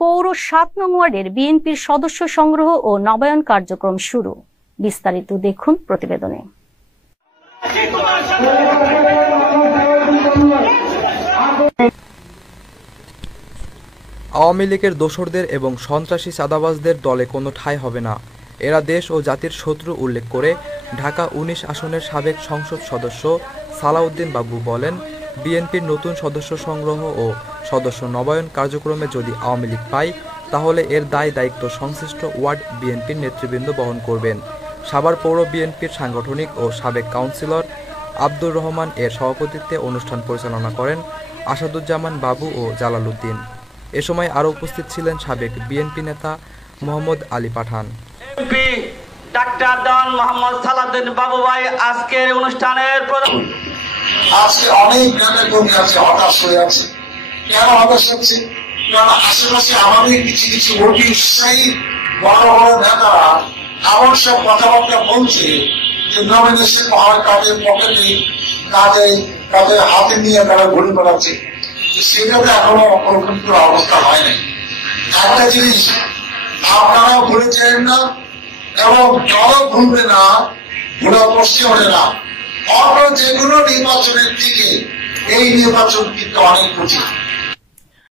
পৌর ৭ নং ওয়ার্ডের বিএনপির সদস্য সংগ্রহ ও নবায়ন কার্যক্রম শুরু। বিস্তারিত দেখুন প্রতিবেদনে। আওয়ামী লীগের দোসরদের এবং সন্ত্রাসী চাঁদাবাজদের দলে কোনো ঠাঁই হবে না, এরা দেশ ও জাতির শত্রু উল্লেখ করে ঢাকা ১৯ আসনের সাবেক সংসদ সদস্য সালাউদ্দিন বাবু বলেন, বিএনপির নতুন সদস্য সংগ্রহ ও সদস্য নবায়ন কার্যক্রমে যদি আওয়ামী লীগ পায় তাহলে এর দায়িত্ব সংশ্লিষ্ট ওয়ার্ড বিএনপির নেতৃবৃন্দ বহন করবেন। সাভার পৌর বিএনপির সাংগঠনিক ও সাবেক কাউন্সিলর আব্দুর রহমান এর সভাপতিত্বে অনুষ্ঠান পরিচালনা করেন আসাদুজ্জামান বাবু ও জালাল উদ্দিন। এ সময় আরও উপস্থিত ছিলেন সাবেক বিএনপি নেতা মোহাম্মদ আলী পাঠান। ডাক্তার ডন মোহাম্মদ সালাউদ্দিন বাবু ভাই আজকের অনুষ্ঠানের আজকে অনেক গ্রামের কর্মী আছে, হতাশ হয়ে আছে। কেন হতাশ হচ্ছে? কারণ আশেপাশে আমাদের কিছু কিছু অতি উৎসাহী বড় বড় নেতারা এমন সব কথাবার্তা বলছে যে নমিনেশন হয় তাদের পকেটে, তাদের হাতে নিয়ে তারা ঘুরে বেড়াচ্ছে। সেটাতে এখনো কোনো অবস্থা হয় নাই। একটা জিনিস আপনারাও ভুলে যাবেন না এবং দলও ভুলবে না, ভুলা প্রশ্ন ওঠে না। অন্য যে কোনো নির্বাচনের থেকে এই নির্বাচন কিন্তু অনেক উচিত।